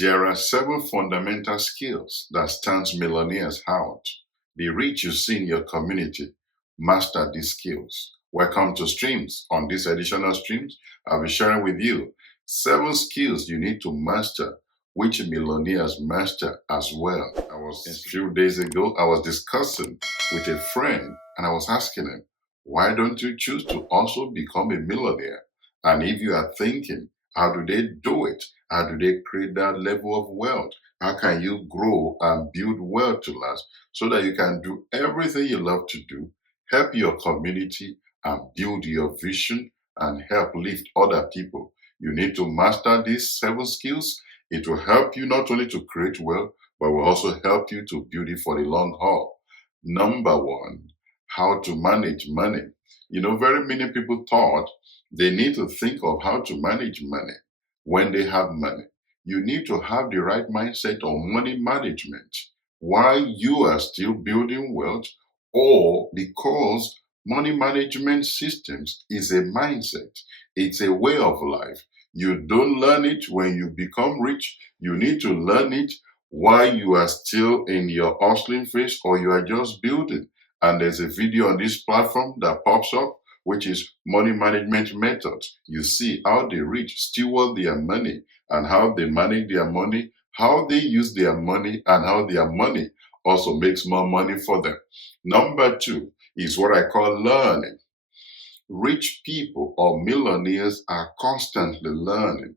There are 7 fundamental skills that stands millionaires out. The rich you see in your community master these skills. Welcome to Streams. On this edition of Streams, I'll be sharing with you 7 skills you need to master, which millionaires master as well. A few days ago, I was discussing with a friend and I was asking him, why don't you choose to also become a millionaire? And if you are thinking, how do they do it? How do they create that level of wealth? How can you grow and build wealth to last so that you can do everything you love to do, help your community and build your vision and help lift other people? You need to master these 7 skills. It will help you not only to create wealth, but will also help you to build it for the long haul. Number 1, how to manage money. Very many people thought they need to think of how to manage money when they have money. You need to have the right mindset on money management while you are still building wealth, or because money management systems is a mindset. It's a way of life. You don't learn it when you become rich. You need to learn it while you are still in your hustling phase or you are just building. And there's a video on this platform that pops up, which is money management methods. You see how the rich steward their money and how they manage their money, how they use their money, and how their money also makes more money for them. Number 2 is what I call learning. Rich people or millionaires are constantly learning.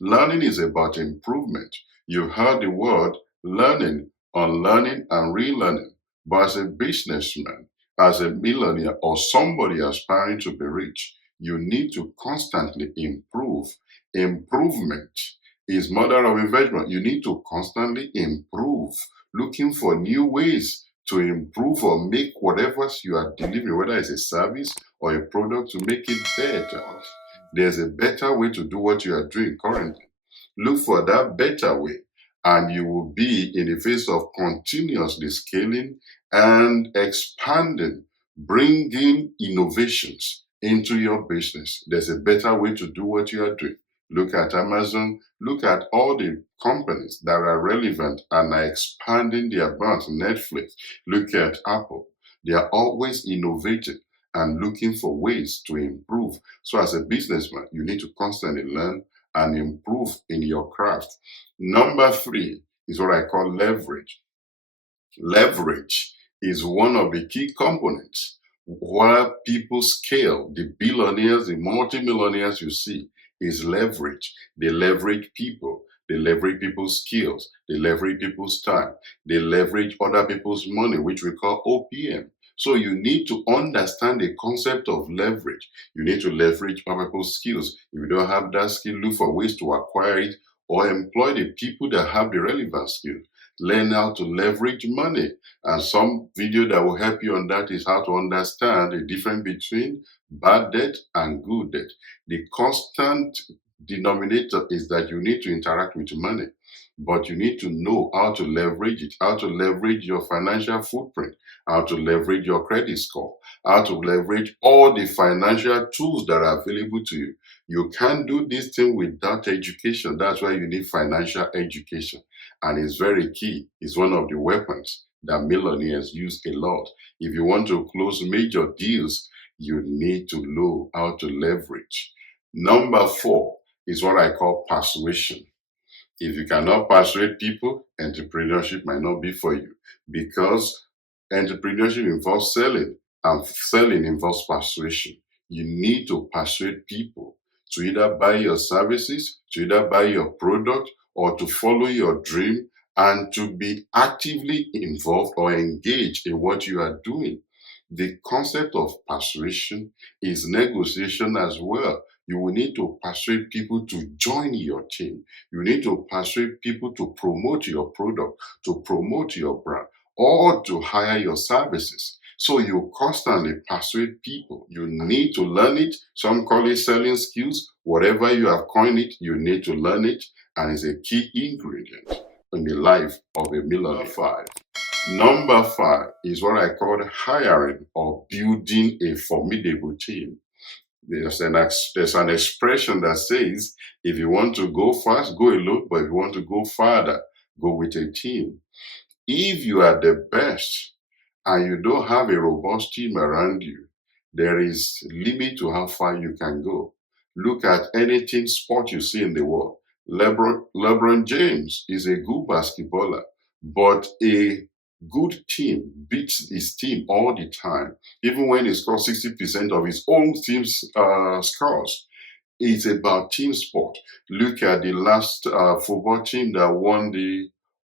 Learning is about improvement. You've heard the word learning, unlearning, and relearning. But as a businessman, as a millionaire, or somebody aspiring to be rich, you need to constantly improve. Improvement is mother of invention. You need to constantly improve, looking for new ways to improve or make whatever you are delivering, whether it's a service or a product, to make it better. There's a better way to do what you are doing currently. Look for that better way, and you will be in the phase of continuously scaling and expanding, bringing innovations into your business. There's a better way to do what you are doing. Look at Amazon, look at all the companies that are relevant and are expanding their brands. Netflix, look at Apple. They are always innovating and looking for ways to improve. So as a businessman, you need to constantly learn and improve in your craft. Number 3 is what I call leverage. Leverage is one of the key components where people scale. The billionaires, the multimillionaires you see, is leverage. They leverage people. They leverage people's skills. They leverage people's time. They leverage other people's money, which we call OPM. So you need to understand the concept of leverage. You need to leverage other people's skills. If you don't have that skill, look for ways to acquire it or employ the people that have the relevant skills. Learn how to leverage money. And some video that will help you on that is how to understand the difference between bad debt and good debt. The constant denominator is that you need to interact with money, but you need to know how to leverage it, how to leverage your financial footprint, how to leverage your credit score, how to leverage all the financial tools that are available to you. You can't do this thing without education. That's why you need financial education. And it's very key. It's one of the weapons that millionaires use a lot. If you want to close major deals, you need to know how to leverage. Number 4 is what I call persuasion. If you cannot persuade people, entrepreneurship might not be for you, because entrepreneurship involves selling, and selling involves persuasion. You need to persuade people to either buy your services, to either buy your product, or to follow your dream and to be actively involved or engaged in what you are doing. The concept of persuasion is negotiation as well. You will need to persuade people to join your team. You need to persuade people to promote your product, to promote your brand, or to hire your services. So you constantly persuade people. You need to learn it. Some call it selling skills. Whatever you have coined it, you need to learn it. And it's a key ingredient in the life of a millionaire. Number 5 is what I call hiring or building a formidable team. There's an expression that says, if you want to go fast, go alone, but if you want to go farther, go with a team. If you are the best and you don't have a robust team around you, there is limit to how far you can go. Look at any team sport you see in the world. LeBron James is a good basketballer, but a good team beats his team all the time, even when he scores 60% of his own team's scores. It's about team sport. Look at the last football team that won the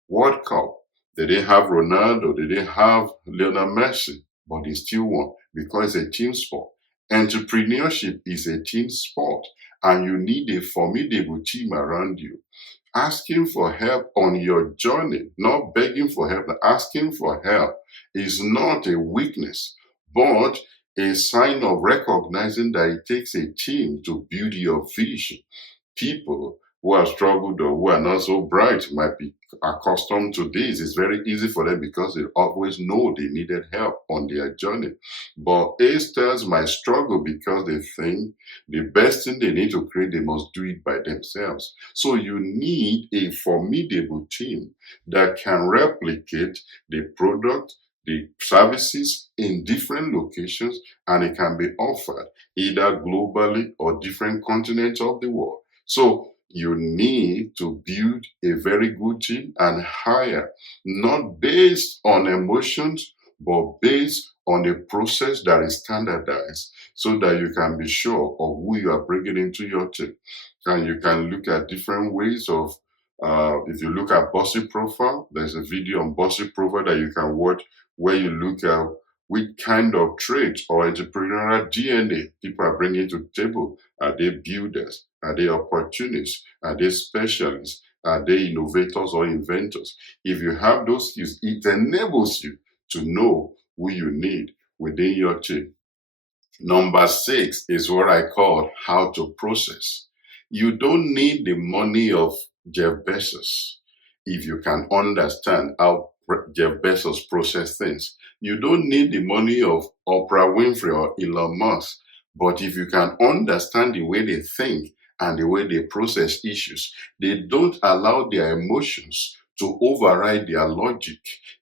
World Cup. They didn't have Ronaldo, they didn't have Lionel Messi, but they still won because it's a team sport. Entrepreneurship is a team sport, and you need a formidable team around you. Asking for help on your journey, not begging for help, asking for help is not a weakness, but a sign of recognizing that it takes a team to build your vision. People who have struggled or who are not so bright might be accustomed to this. It's very easy for them because they always know they needed help on their journey. But A-stars might struggle because they think the best thing they need to create, they must do it by themselves. So you need a formidable team that can replicate the product, the services in different locations, and it can be offered either globally or different continents of the world. So you need to build a very good team and hire, not based on emotions, but based on a process that is standardized so that you can be sure of who you are bringing into your team. And you can look at different ways of, if you look at Bossy Profile, there's a video on Bossy Profile that you can watch where you look at which kind of traits or entrepreneurial DNA people are bringing to the table. Are they builders? Are they opportunists? Are they specialists? Are they innovators or inventors? If you have those skills, it enables you to know who you need within your team. Number 6 is what I call how to process. You don't need the money of Jeff Bezos if you can understand how Jeff Bezos process things. You don't need the money of Oprah Winfrey or Elon Musk, but if you can understand the way they think and the way they process issues, they don't allow their emotions to override their logic.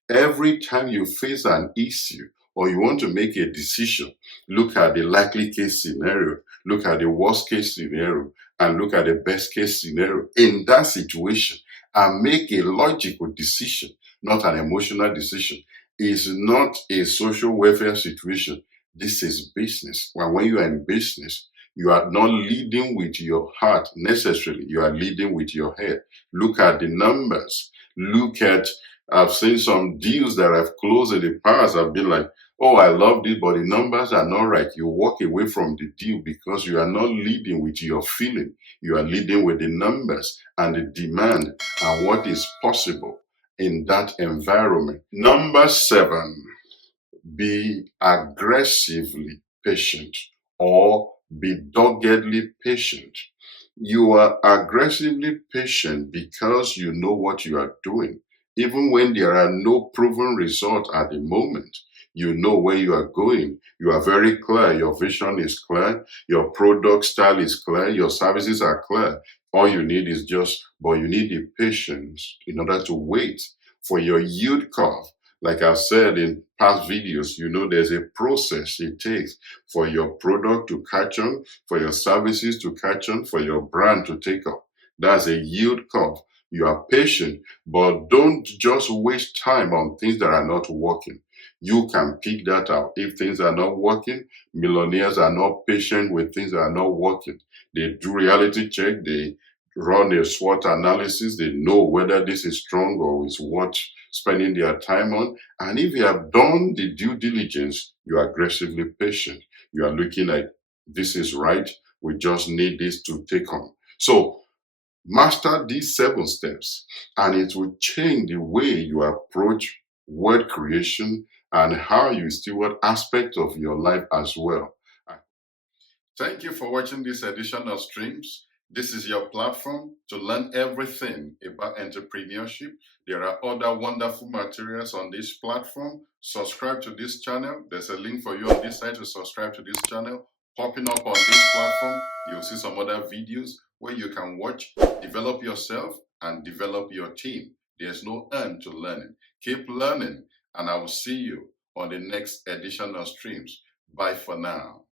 Every time you face an issue or you want to make a decision, look at the likely case scenario, look at the worst case scenario, and look at the best case scenario in that situation and make a logical decision, not an emotional decision. It's not a social welfare situation. This is business. When you are in business, you are not leading with your heart necessarily. You are leading with your head. Look at the numbers. I've seen some deals that I've closed in the past. I've been like, oh, I love it, but the numbers are not right. You walk away from the deal because you are not leading with your feeling. You are leading with the numbers and the demand and what is possible in that environment. Number 7, be aggressively patient or be doggedly patient. You are aggressively patient because you know what you are doing. Even when there are no proven results at the moment, you know where you are going. You are very clear. Your vision is clear. Your product style is clear. Your services are clear. All you need is but you need the patience in order to wait for your yield curve. Like I've said in past videos, there's a process it takes for your product to catch on, for your services to catch on, for your brand to take off. That's a yield curve. You are patient, but don't just waste time on things that are not working. You can pick that out. If things are not working, millionaires are not patient with things that are not working. They do reality check, they run a SWOT analysis, they know whether this is strong or is worth spending their time on. And if you have done the due diligence, you are aggressively patient. You are looking at this is right, we just need this to take on. So master these 7 steps and it will change the way you approach word creation and how you steward aspects of your life as well. Thank you for watching this edition of Streams. This is your platform to learn everything about entrepreneurship. There are other wonderful materials on this platform. Subscribe to this channel. There's a link for you on this side to subscribe to this channel. popping up on this platform. You'll see some other videos where you can watch, develop yourself, and develop your team. There's no end to learning. Keep learning, and I will see you on the next edition of Streams. Bye for now.